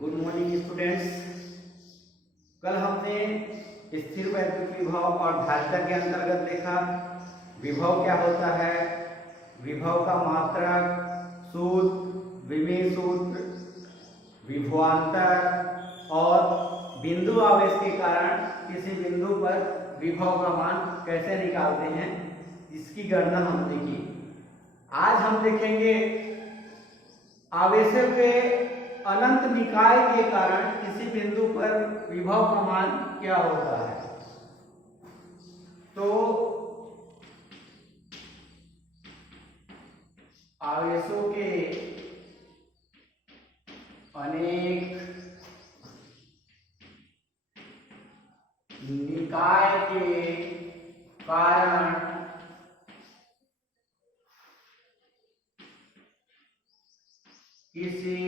Good morning students. कल हमने स्थिर वैद्युत विभव और धारिता के अंतर्गत देखा विभव क्या होता है, विभव का मात्रक, सूत्र, विमीय सूत्र, विभवांतर और बिंदु आवेश के कारण किसी बिंदु पर विभव का मान कैसे निकालते हैं, इसकी गणना हमने की। आज हम देखेंगे आवेशों के अनंत निकाय के कारण किसी बिंदु पर विभव का मान क्या होता है। तो आवेशों के अनेक निकाय के कारण किसी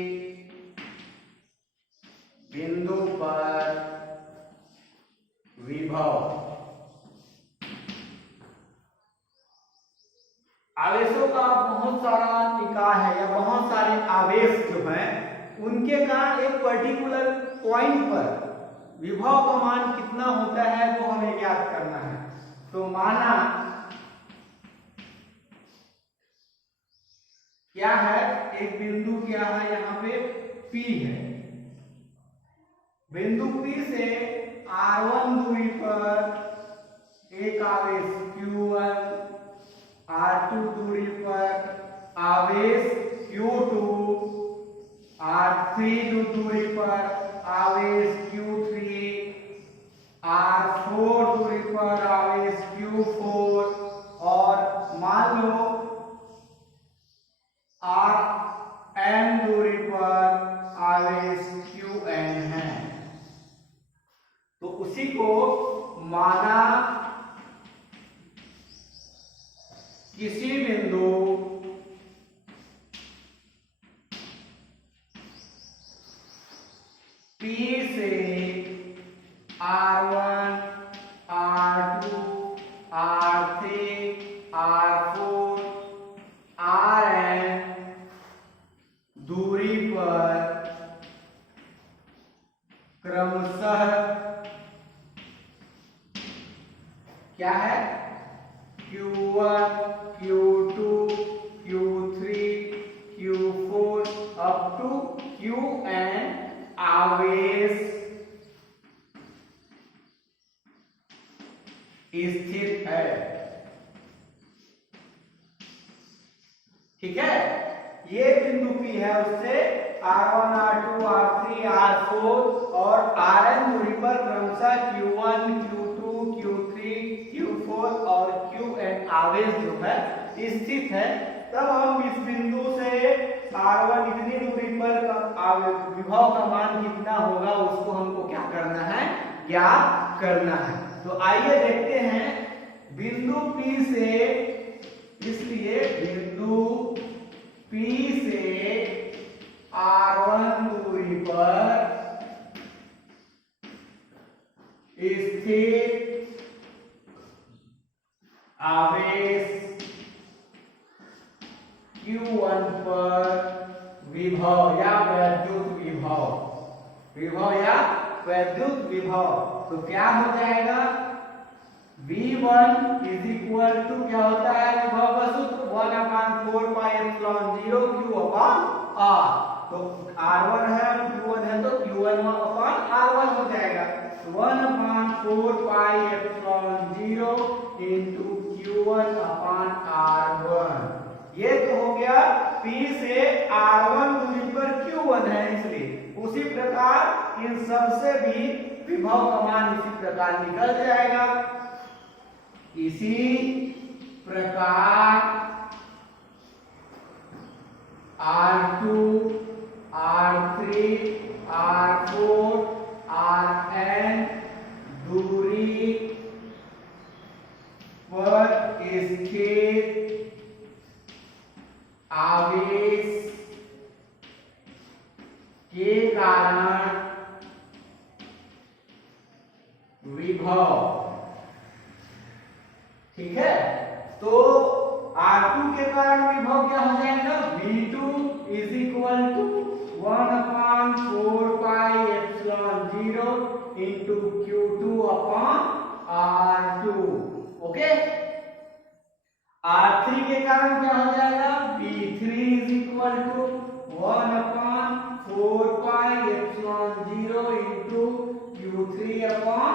बिंदु पर विभव, आवेशों का बहुत सारा निकाय है या बहुत सारे आवेश जो हैं उनके कारण एक पर्टिकुलर पॉइंट पर विभव का मान कितना होता है वो हमें ज्ञात करना है। तो माना क्या है, एक बिंदु क्या है, यहाँ पे P है। बिंदु P से R1 दूरी पर एक आवेश Q1, R2 दूरी पर आवेश Q2, R3 दूरी पर आवेश Q3, R4 दूरी पर आवेश Q4 और मान लो Rn दूरी पर आवेश Qn है। तो उसी को माना किसी बिंदु P से R1, R2, R3, R4, Rn दूरी पर क्रमशः क्या है, Q1, Q2, Q3, Q4 up to Qn आवेश स्थित है। ठीक है, ये बिंदु P है, उससे R1, R2, R3, R4 और Rn दूरी पर क्रमशः Q1, Q2, Q3, Q4 और Qn आवेश जो है स्थित है। तब हम इस बिंदु से R1 इतनी दूरी पर विभव का मान कितना होगा उसको हमको क्या करना है, ज्ञात करना है। तो आइए देखते हैं बिंदु P से, इसलिए बिंदु P से R1 दूरी पर स्थित आवेश Q1 पर विभव या वैद्युत विभव, विभव या वैद्युत विभव, तो क्या हो जाएगा, V1 इज इक्वल टू क्या होता है विभव का सूत्र 1/4 pi epsilon 0 Q upon R। तो R1 है और Q1 है तो Q1 अपॉन R1 हो जाएगा। 1/4 pi epsilon 0 into Q1 upon R1। ये तो हो गया P से R1 दूरी पर Q1 है, इसलिए उसी प्रकार इन सब से भी विभव का मान इसी प्रकार निकल जाएगा। इसी प्रकार R2, R3, R4, Rn दूरी पर स्थित आवेश के कारण विभव, ठीक है। तो R2 के कारण विभव क्या हो जाएगा, V2 is equal to 1/4 upon R2। Okay, R3 के कारण क्या हो जाएगा, V3 is equal to 1 upon 4 pi epsilon 0 into Q3 upon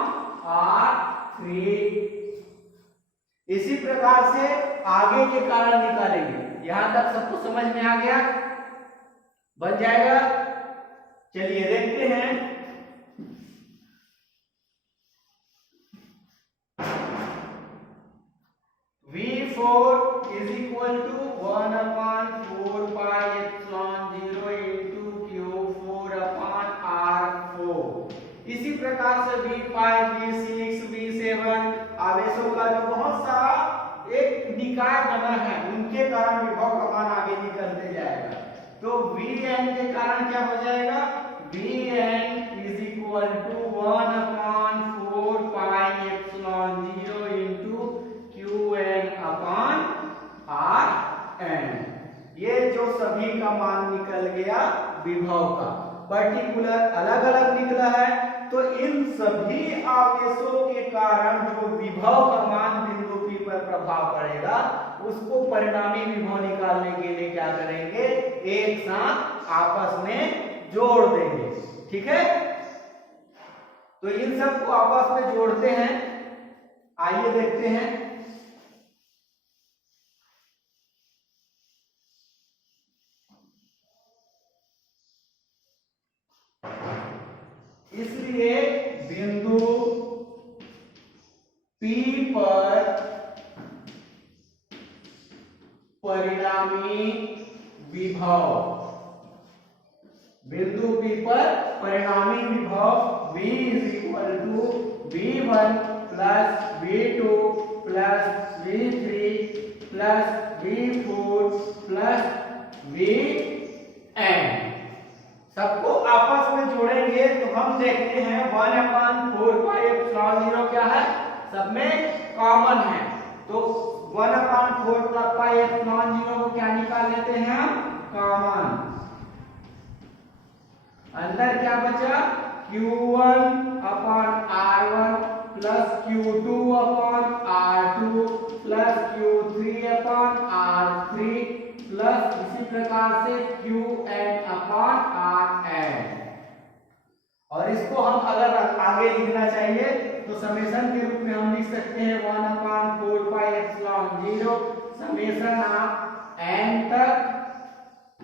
R3। इसी प्रकार से आगे के कारण निकालेंगे। यहां तक सबको समझ में आ गया, बन जाएगा। चलिए देखते हैं। V4 is equal to 1 upon 4 pi epsilon 0 into Q4 upon R4। इसी प्रकार से V5, V6, V7 आवेशों का जो बहुत सारा एक निकाय बना है, उनके कारण विभव का मान आगे निकलते जाएगा। तो Vn के कारण क्या हो जाएगा, Vn is equal to 1 upon 4 pi epsilon 0 into Qn upon Rn। ये जो सभी का मान निकल गया विभव का, पर्टिकुलर अलग अलग निकला है। तो इन सभी आवेशों के कारण जो विभव का मान बिंदु P पर प्रभाव पड़ेगा, उसको परिणामी विभव निकालने के लिए क्या करेंगे, एक साथ आपस में जोड़ देंगे। ठीक है, तो इन सब को आपस में जोड़ते हैं। आइए देखते हैं। इसलिए बिंदु P पर परिणामी विभव, बिंदु P पर परिणामी विभव V is equal to V1 plus V2 plus V3 plus V4 plus Vn। सबको आपस में जोड़ेंगे तो हम देखते हैं 1 अपॉन 4 पाई एप्सिलॉन 0 क्या है, सब में कॉमन है। तो 1 अपॉन 4 पाई एप्सिलॉन 0 को क्या निकाल लेते हैं हम, कॉमन। अंदर क्या बचा, Q1 upon R1 plus Q2 upon R2 plus Q3 upon R3 plus इसी प्रकार से Qn अपॉन Rn। और इसको हम अगर आगे लिखना चाहिए तो समेशन के रूप में हम लिख सकते हैं 1 upon 4 pi epsilon 0 summation of n तक,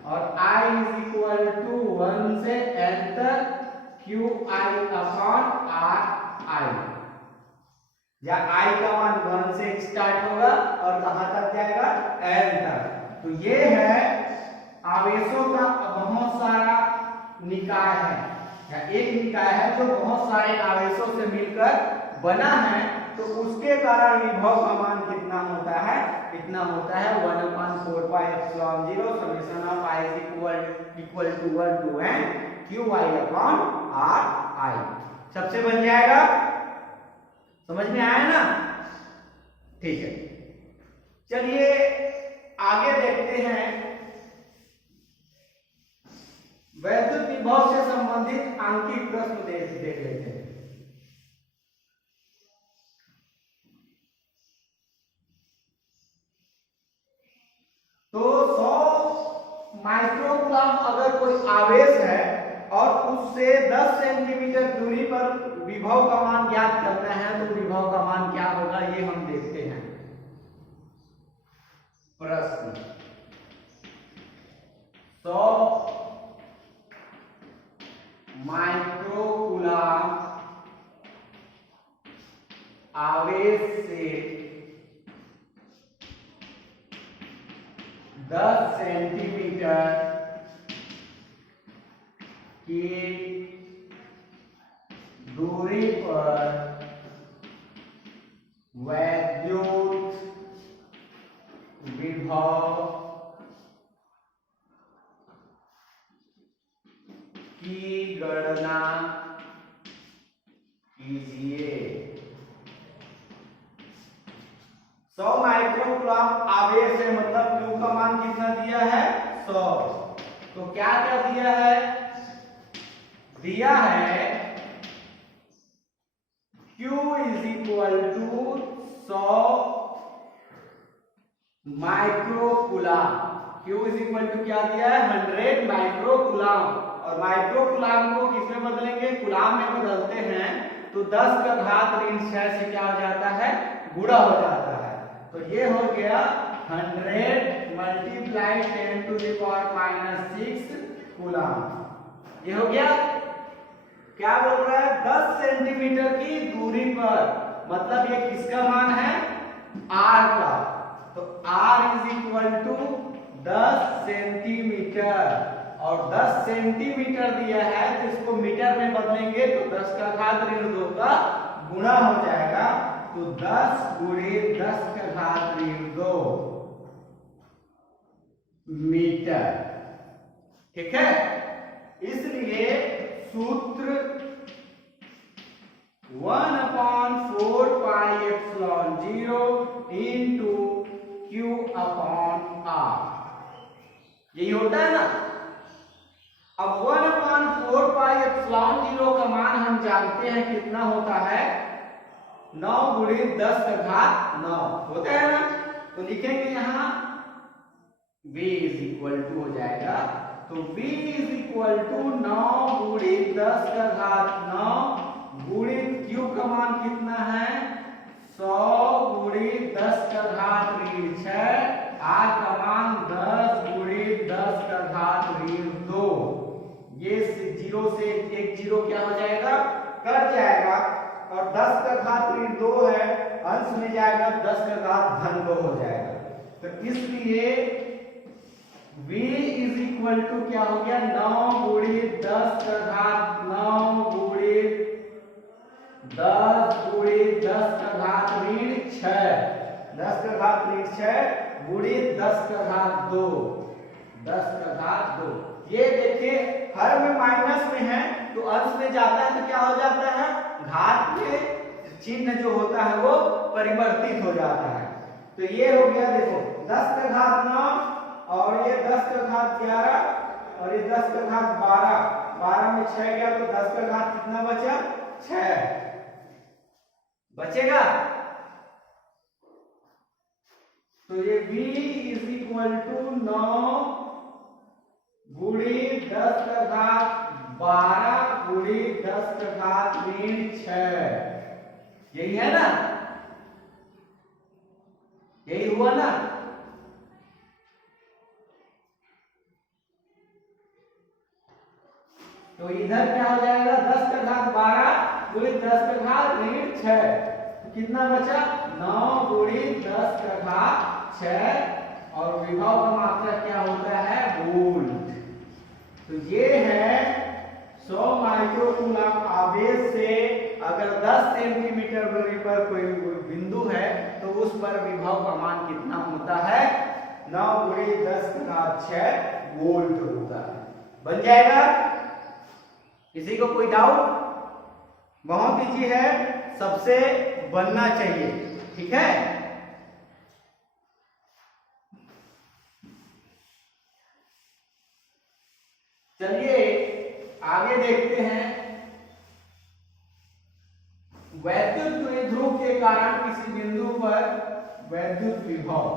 और I इज इक्वल टू 1 से n तक Qi अपॉन Ri, या I का मान 1 से स्टार्ट होगा और कहां तक जाएगा, n तक। तो ये है आवेशों का बहुत सारा निकाय है, या एक निकाय है जो बहुत सारे आवेशों से मिलकर बना है। तो उसके कारण विभव का मान कितना होता है, कितना होता है 1 upon 4 pi epsilon 0 summation of I equal to 1 to n Qi upon Ri। सबसे बन जाएगा, समझ में आया ना। ठीक है, चलिए आगे देखते हैं। वैद्युत विभव से संबंधित आंकिक प्रश्न देख लेते हैं। तो 100 माइक्रोकूलम अगर कोई आवेश है और उससे 10 सेंटीमीटर दूरी पर विभव का मान ज्ञात करना है, तो विभव का मान क्या होगा, ये हम देखते हैं। प्रश्न 100 माइक्रोकूलम आवेश से 10 सेंटीमीटर की दूरी पर वैद्युत विभव की गणना कीजिए। 100 माइक्रोकूलम आवेश है, मतलब Q का मान कितना दिया है, 100। तो क्या क्या दिया है, दिया है Q is equal to 100 microcoulomb. Q is equal to क्या दिया है 100 माइक्रोकुलाम, और माइक्रोकुलाम को किसमें बदलेंगे कुलाम में बदलते हैं तो 10 का घात ऋण 6 से क्या हो जाता है गुणा हो जाता है। तो ये हो गया 100 multiply 10 to the power -6 coulomb. ये हो गया क्या बोल रहा है 10 सेंटीमीटर की दूरी पर, मतलब ये किसका मान है R का। तो R is equal to 10 centimetre, और 10 सेंटीमीटर दिया है तो इसको मीटर में बदलेंगे तो 10 का घात ऋण 2 का गुणा हो जाएगा। तो 10 गुणे 10 का घात ऋण 2 मीटर। ठीक है, इसलिए सूत्र 1/4 pi epsilon 0 into Q upon R, यही होता है ना। अब 1/4 पाई एप्सिलॉन 0 का मान हम जानते हैं कितना होता है 9 गुणे 10 का घात 9 होता है ना। तो लिखेंगे यहां V इज इक्वल टू हो जाएगा, तो V इज इक्वल टू 9 गुणे 10 का घात 9 गुणित Q का मान कितना है 100 गुणे 10 का घात ऋण 6, R का मान 10 गुणे 10 का घात ऋण 2। ये 0 से एक 0 क्या हो जाएगा कट जाएगा, और 10 का घात ऋण 2 है अंश में जाएगा 10 का घात धन 2 हो जाएगा। तो इसलिए V इज इक्वल टू क्या हो गया 9 गुणे 10 का घात 9 गुणे 10 गुणे 10 का घात ऋण 6, 10 का घात ऋण 6 गुणे 10 का घात 2, 10 का घात 2। ये देखिए हर में माइनस में है तो अंश में जाता है तो क्या हो जाता है घात में चिन्ह जो होता है वो परिवर्तित हो जाता है। तो ये हो गया देखो 10 का घात 9 और ये 10 का घात 11 और ये 10 का घात 12, 12 में 6 गया तो 10 का घात कितना बचा 6 बचेगा। तो ये V इज इक्वल टू 9 गुणे 10 का घात 12 गुणे 10 का घात ऋण 6, यही है ना, यही हुआ ना। तो इधर क्या हो जाएगा 10 का घात 12 गुणे 10 का घात ऋण 6, तो कितना बचा 9 गुणे 10 का घात 6, और विभव का मात्रा क्या होता है वोल्ट। तो ये है 100 माइक्रोकूलम आवेश से अगर 10 सेंटीमीटर दूरी पर कोई बिंदु है तो उस पर विभव का मान कितना होता है 9 गुणे 10 का घात 6 वोल्ट होता है। बन जाएगा, किसी को कोई डाउट? बहुत इजी है, सबसे बनना चाहिए। ठीक है, चलिए आगे देखते हैं। वैद्युत द्विध्रुव के कारण किसी बिंदु पर वैद्युत विभव।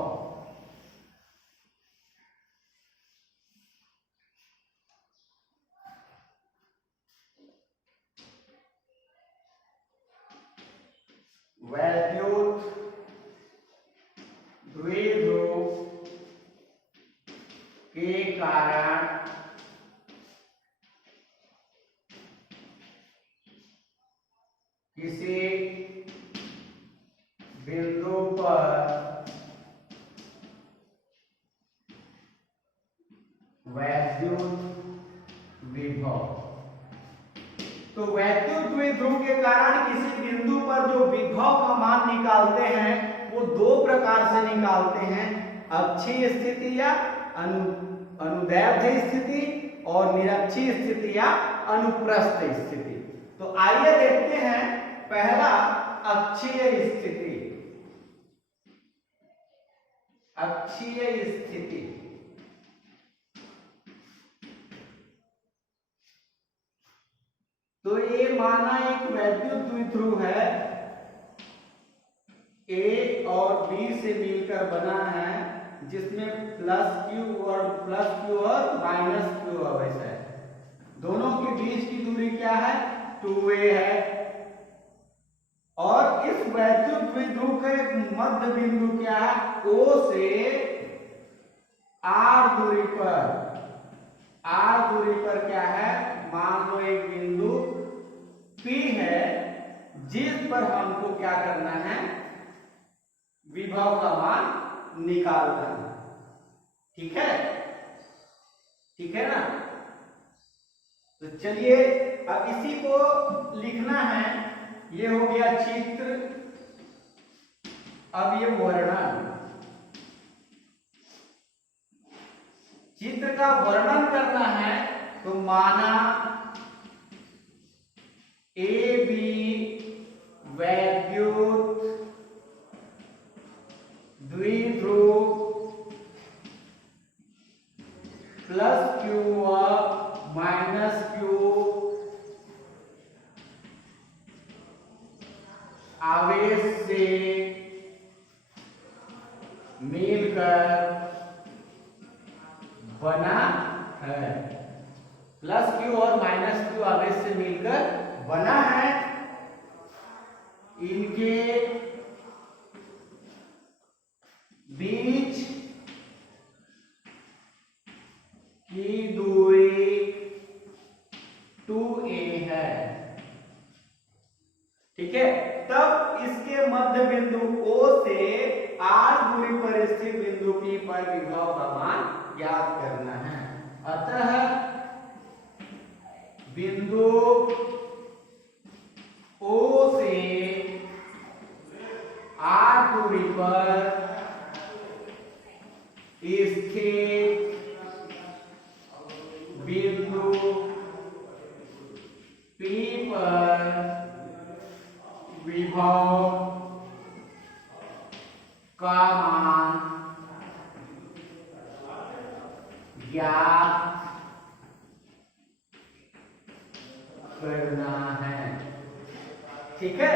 वैद्युत द्विध्रुव के कारण किसी बिंदु पर वैद्युत विभव। तो वैद्युत द्विध्रुव के कारण किसी बिंदु पर जो विभव का मान निकालते हैं वो दो प्रकार से निकालते हैं, अक्षीय स्थिति या अनुदैर्ध्य स्थिति और निरक्षीय स्थिति या अनुप्रस्थ स्थिति। तो आइए देखते हैं पहला अक्षीय स्थिति। अक्षीय स्थिति तो ये माना एक वैद्युत द्विध्रुव है ए और बी से मिलकर बना है, जिसमें प्लस क्यू और माइनस क्यू अवश्य है। दोनों के बीच की दूरी क्या है? 2a है। और इस वैद्युत द्विध्रुव का एक मध्य बिंदु क्या है? O से R दूरी पर क्या है? मान लो एक बिंदु P है, जिस पर हमको क्या करना है? विभव का मान निकालना है। ठीक है, ठीक है ना? तो चलिए अब इसी को लिखना है। ये हो गया चित्र। अब ये वर्णन, चित्र का वर्णन करना है। तो माना ए बी वैद्युत द्विध्रुव प्लस क्यू और माइनस क्यू आवेश से मिलकर बना है। प्लस क्यू और माइनस क्यू आवेश से मिलकर बना है। इनके बीच की दूरी 2a है। ठीक है, तब इसके मध्य बिंदु O से R दूरी पर स्थित बिंदु P पर विभव का मान ज्ञात करना है। अतः बिंदु O से R दूरी पर स्थित बिंदु P पर विभव का मान ज्ञात करना है। ठीक है,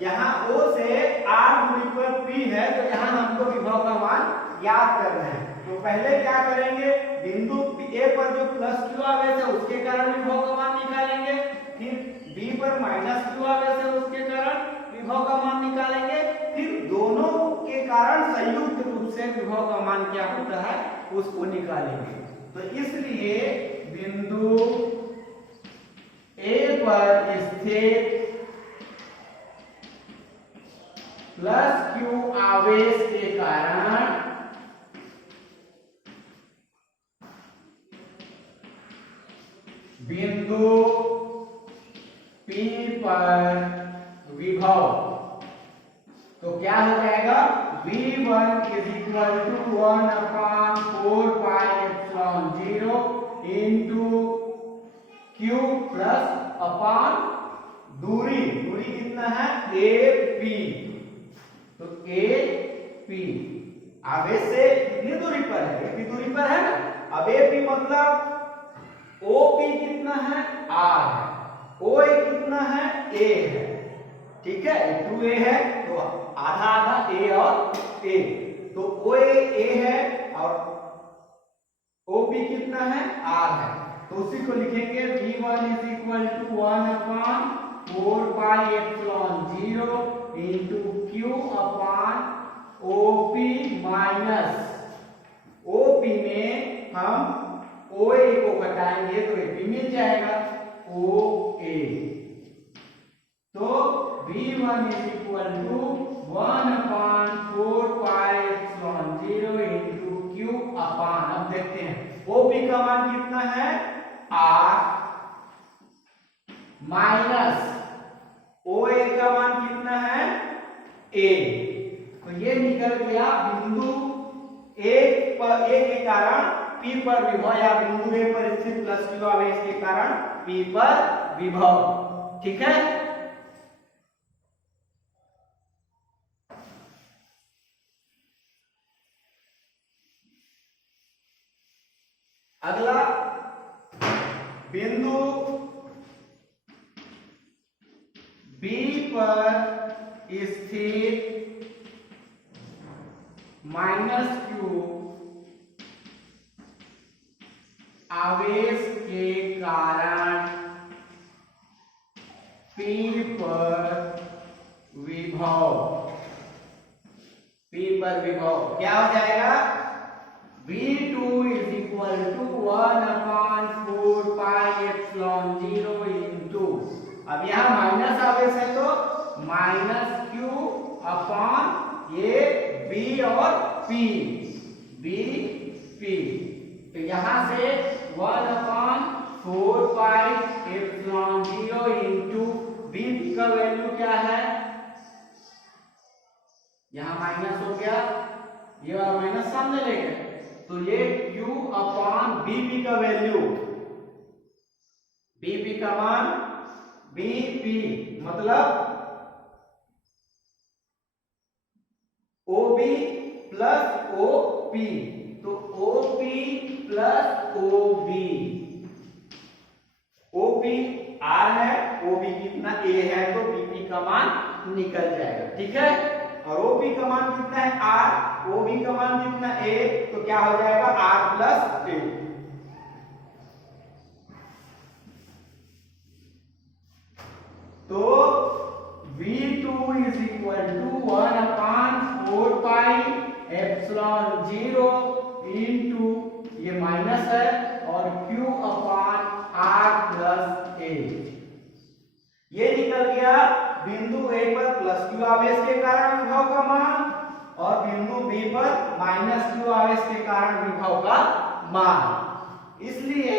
यहाँ O से R दूरी पर P है, तो यहाँ हमको विभव का मान ज्ञात करना है। तो पहले क्या करेंगे? बिंदु A पर जो प्लस क्यू आवेश है उसके कारण विभव का मान निकालेंगे। फिर B पर माइनस क्यू आवेश है उसके कारण विभव का मान निकालेंगे। फिर दोनों के कारण संयुक्त रूप से विभव का मान क्या होता है उसको निकालेंगे। तो इसलिए बिंदु A पर स्थित प्लस क्यू आवेश के कारण बिंदु P पर विभव, तो क्या हो जाएगा? V1 is equal to 1/4 pi epsilon 0 into Q plus upon दूरी कितना है? AP। तो AP आवेश से कितनी दूरी पर है? AP दूरी पर है ना। अब AP मतलब OP कितना है? R है। OA कितना है? A है। ठीक है, 2A है तो आधा आधा A और A, तो OA A है और OP कितना है? R है। तो उसी को लिखेंगे V1 is equal to 1/4 pi epsilon 0 into Q upon OP minus OP में हम OA को घटाएंगे तो AP मिल जाएगा OA। तो V1 is equal to 1/4 pi epsilon 0 into Q upon, अब देखते हैं OP का मान कितना है? R माइनस OA का मान कितना है? A। तो ये निकल गया बिंदु A के कारण P पर विभव, या बिंदु A पर स्थित प्लस क्यू आवेश के कारण P पर विभव। ठीक है, अगला बिंदु B पर स्थिर माइनस क्यू आवेश के कारण P पर विभव क्या हो जाएगा? V2 is equal to 1/4 pi epsilon 0 into, अब यहाँ माइनस आवेश है तो माइनस Q अपॉन ये B और P, तो यहाँ से 1/4 पाई एप्सिलॉन 0 इंटू B का वैल्यू क्या है? यहाँ माइनस हो गया, ये और माइनस सामने ले गए, तो ये Q अपॉन BP का वैल्यू, BP का मान BP मतलब OB प्लस OP, तो OP plus OB, OP R है, OB कितना A है, तो BP का मान निकल जाएगा, ठीक है। और OP का मान कितना है R, OB का मान कितना A, तो क्या हो जाएगा R प्लस A। तो V2 is equal to 1/4 pi epsilon 0 into ये माइनस है और Q upon R plus A, ये निकल गया बिंदु A पर प्लस Q आवेश के कारण विभव का मान और बिंदु B पर माइनस Q आवेश के कारण विभव का मान। इसलिए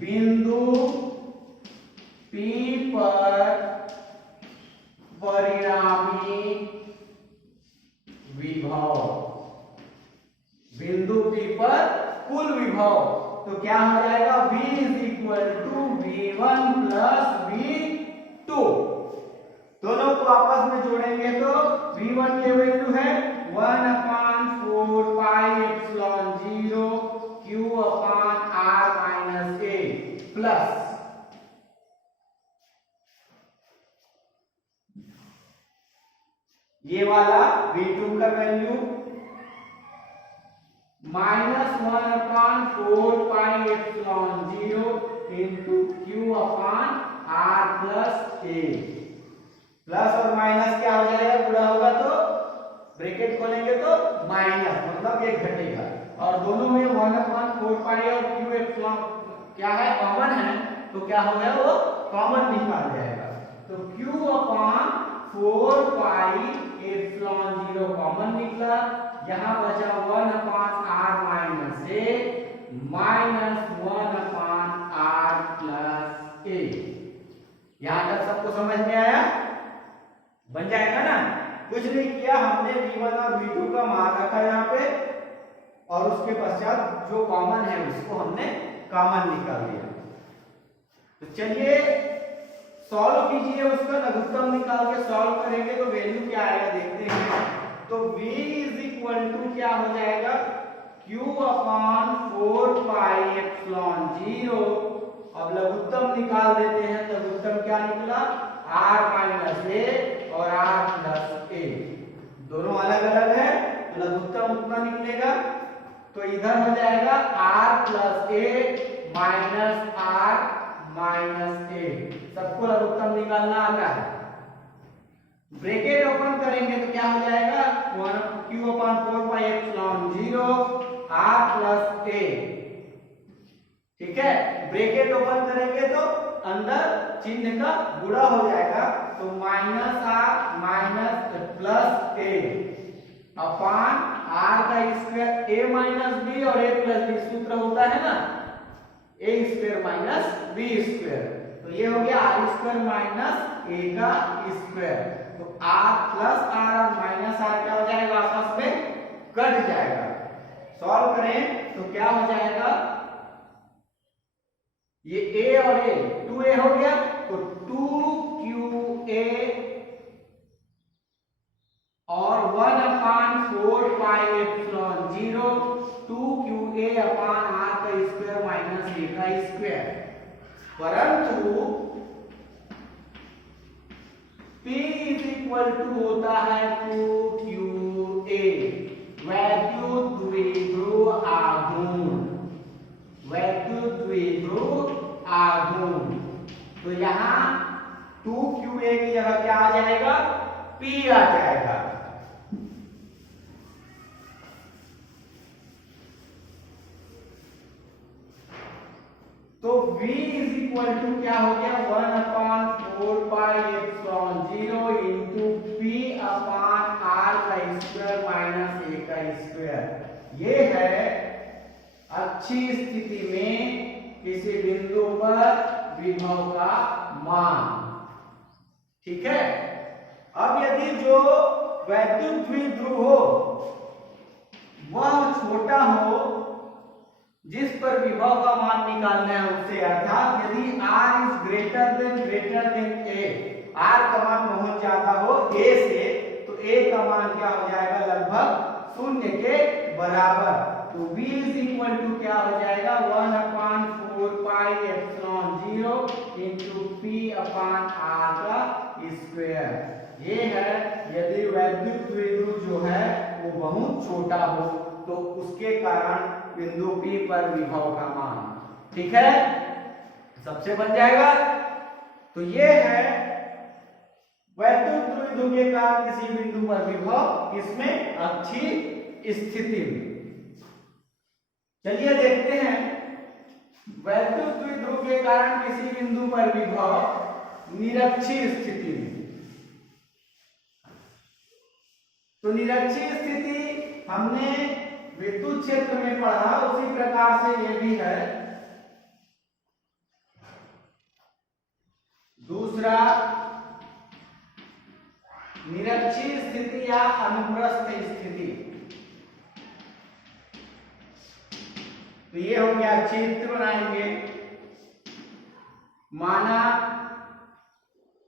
बिंदु P पर परिणामी विभव, बिंदु P पर कुल विभव, तो क्या हो जाएगा? V is equal to V1 plus V2, दोनों को आपस में जोड़ेंगे तो V1 की वैल्यू है 1/4 pi epsilon 0 Q upon R minus A plus ये वाला V2 का value minus 1/4 pi epsilon 0 into Q upon R plus A, plus और माइनस क्या हो जाएगा? गुणा होगा तो ब्रैकेट खोलेंगे तो माइनस, मतलब ये घटेगा, और दोनों में 1/4 पाई और Q एप्सिलॉन क्या है? कॉमन है, तो क्या हो गया? वो कॉमन निकाल जाएगा, तो Q upon 4 pi epsilon 0 common निकला, यहाँ बचा 1/R minus A minus 1/R plus A। यहाँ तक सबको समझ में आया? बन जाएगा ना? कुछ नहीं किया हमने, V1 और V2 का मान रखा यहाँ पे और उसके पश्चात जो कॉमन है उसको हमने कॉमन निकाल लिया। तो चलिए सॉल्व कीजिए, उसका लघुत्तम निकाल के सॉल्व करेंगे तो वैल्यू क्या आएगा देखते हैं। तो V इज इक्वल टू क्या हो जाएगा? Q अपॉन 4 पाई एप्सिलॉन 0, अब लघुत्तम निकाल देते हैं, लघुत्तम क्या निकला? R माइनस A और R प्लस A, दोनों अलग अलग है, लघुत्तम उतना निकलेगा, तो इधर हो जाएगा R plus A minus R minus A, सबको लघुत्तम निकालना आता है। ब्रैकेट ओपन करेंगे तो क्या हो जाएगा? Q upon 4 pi epsilon 0 R plus A, ठीक है। ब्रैकेट ओपन करेंगे तो अंदर चिन्ह का गुणा हो जाएगा, तो minus R minus plus A upon R का स्क्वायर A माइनस B और A प्लस B सूत्र होता है ना, A square minus B square, तो ये हो गया R स्क्वायर माइनस A का स्क्वायर, तो R प्लस R और माइनस R क्या हो जाएगा? आपस में कट जाएगा। सॉल्व करें तो क्या हो जाएगा? ये A और A 2A हो गया, तो 2QA और 1/4 pi epsilon 0 2QA upon R का स्क्वायर माइनस A का स्क्वायर, परंतु P इज इक्वल टू होता है 2QA, वैद्युत द्विध्रुव आघूर्ण, वैद्युत द्विध्रुव आघूर्ण। तो यहाँ 2QA की जगह क्या आ जाएगा, P आ जाएगा। तो V इज इक्वल टू क्या हो गया, 1/4πε0 इंटू P अपान R का स्क्वायर माइनस A का स्क्वायर। ये है अच्छी स्थिति में किसी बिंदु पर विभव का मान। ठीक है। अब यदि जो वैद्युत द्विध्रुव हो वह छोटा हो, जिस पर विभव का मान निकालना है उससे, अर्थात यदि R is greater than A, R का मान बहुत ज्यादा हो A से, तो A का मान क्या हो जाएगा, लगभग 0 के बराबर। तो V इज इक्वल टू क्या हो जाएगा, 1/4πε0 इंटू P अपान R का स्क्वायर। ये है यदि वैद्युत द्विध्रुव जो है वो बहुत छोटा हो तो उसके कारण बिंदु P पर विभव का मान। ठीक है, सबसे बन जाएगा। तो ये है वैद्युत द्विध्रुव के कारण किसी बिंदु पर विभव, इसमें अच्छी स्थिति में। चलिए देखते हैं वैद्युत द्विध्रुव के कारण किसी बिंदु पर विभव निरक्षीय स्थिति में। तो निरक्षीय स्थिति हमने विद्युत क्षेत्र में पढ़ा, उसी प्रकार से ये भी है। दूसरा, निरक्षीय स्थिति या अनुप्रस्थ स्थिति। तो ये हो गया, चित्र बनाएंगे। माना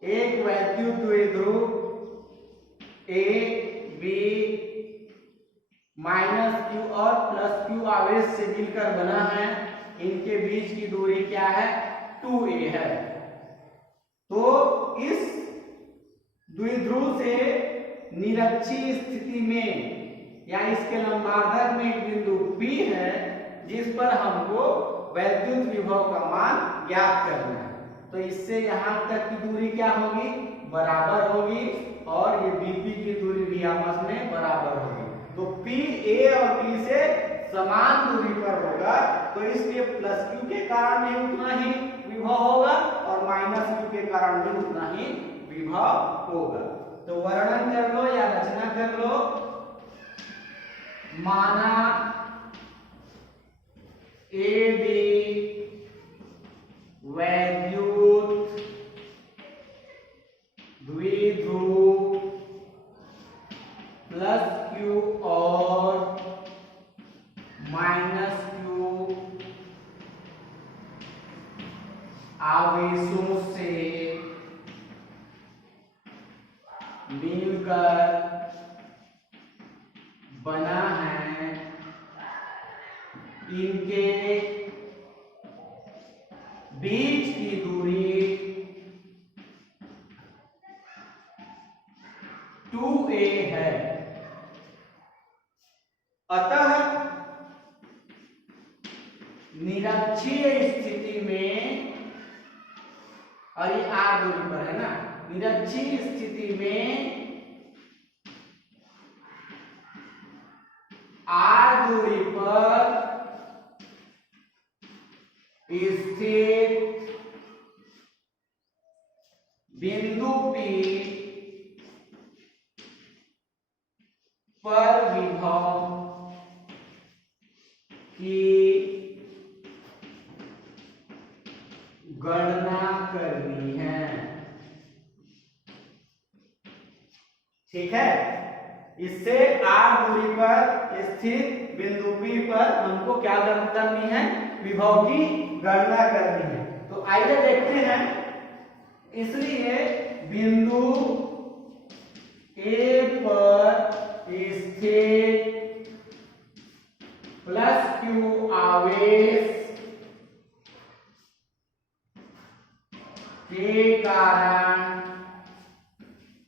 एक वैद्युत द्विध्रुव A B माइनस Q और प्लस Q आवेश से मिलकर बना है। इनके बीच की दूरी क्या है, 2A है। तो इस द्विध्रुव से निरक्षीय स्थिति में या इसके लंबार्धक में एक बिंदु P है, जिस पर हमको वैद्युत विभव का मान ज्ञात करना है। तो इससे यहां तक की दूरी क्या होगी, बराबर होगी, और ये BP की दूरी भी आपस में बराबर होगी। तो P A और P से समान दूरी पर होगा, तो इसलिए प्लस Q के कारण भी उतना ही विभव होगा और माइनस Q के कारण भी उतना ही विभव होगा। तो वर्णन कर लो या रचना कर लो। माना AB वैद्युत द्विध्रुव प्लस Q और माइनस Q आवेशों से मिलकर बना है। इनके बीच की दूरी 2A है। अतः निरक्षीय स्थिति में, और ये R दूरी पर है ना, निरक्षीय स्थिति में R दूरी पर स्थित बिंदु P पर विभव की गणना करनी है। ठीक है, इससे R दूरी पर स्थित बिंदु P पर हमको क्या करनी है, विभव की गणना करनी है। तो आइए देखते हैं। इसलिए बिंदु A पर स्थित प्लस Q आवेश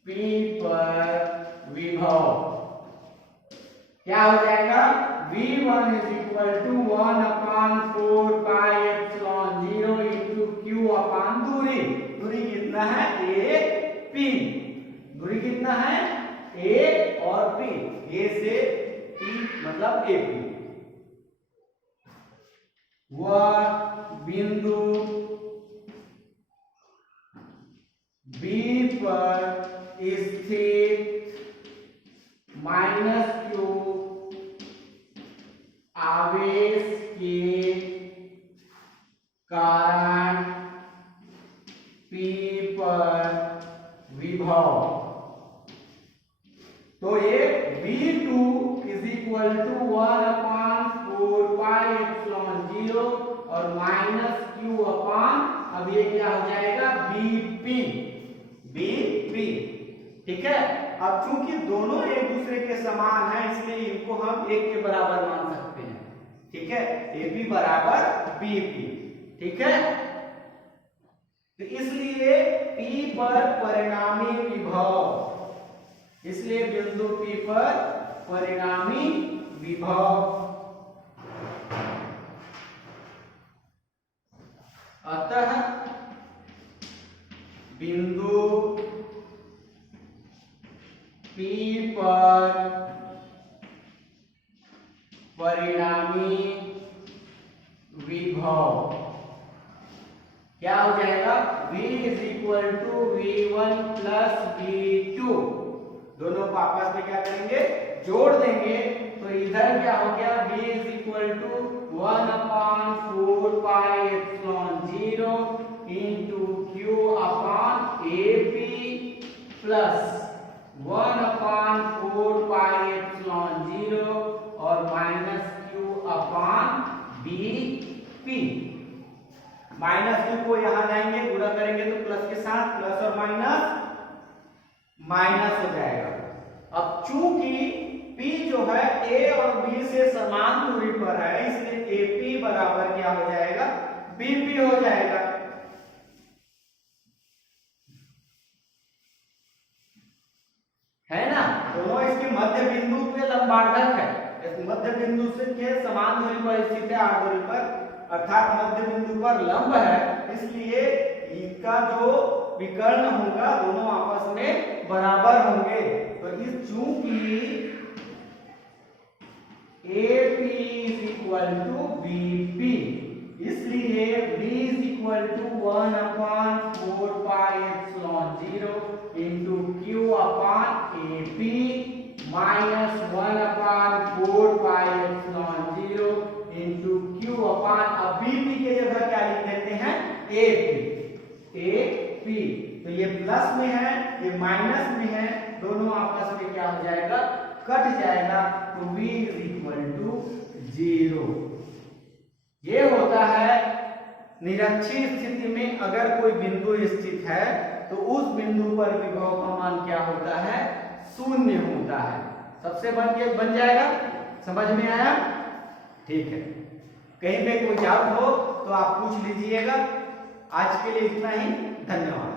P पर विभव क्या हो जाएगा, V1 is equal to 1/4πε0 into Q upon दूरी। दूरी कितना है, A P। दूरी कितना है, A और P। A से P मतलब AP। वह बिंदु B पर स्थित -q आवेश के कारण P पर विभव। तो ये V2 इज इक्वल टू 1/4πε0 और -q अपान, अब ये क्या हो जाएगा, BP। BP ठीक है। अब चूंकि दोनों एक दूसरे के समान हैं इसलिए इनको हम एक के बराबर मान सकते हैं। ठीक है, AB बराबर BP। ठीक है, तो इसलिए P पर परिणामी विभव, इसलिए बिंदु P पर परिणामी विभव, अतः बिंदु P पर परिणामी विभव क्या हो जाएगा, V is equal to V1 plus V2। दोनों को आपस में क्या करेंगे, जोड़ देंगे। तो इधर क्या हो गया, V is equal to 1/4πε0 into Q upon AP plus 1/4πε0 और -q अपान BP। -q को यहां लाएंगे, गुणा करेंगे तो प्लस के साथ प्लस और माइनस हो जाएगा। अब चूंकि P जो है A और B से समान दूरी पर है इसलिए AP बराबर क्या हो जाएगा, BP हो जाएगा। है ना, दोनों इसके मध्य बिंदु पे लंबार्धक है। इस मध्य बिंदु से के समान दूरी पर स्थित है, r दूरी पर, अर्थात मध्य बिंदु पर लंब है, इसलिए इसका जो विकर्ण होगा दोनों आपस में बराबर होंगे। तो इस चूंकि AP is equal to BP इसलिए V is equal to 1/4πε0 into Q upon AP minus 1/4πε0 into Q upon, अब BP के जगह क्या लिख देते हैं, AP। तो ये प्लस में है ये माइनस में है, दोनों आपस में क्या हो जाएगा, कट जाएगा। तो V इज इक्वल टू 0। ये होता है निरक्षीय स्थिति में अगर कोई बिंदु स्थित है तो उस बिंदु पर विभव का मान क्या होता है, 0 होता है। सबसे बन जाएगा, समझ में आया? ठीक है, कहीं पे कोई डाउट हो तो आप पूछ लीजिएगा। आज के लिए इतना ही, धन्यवाद।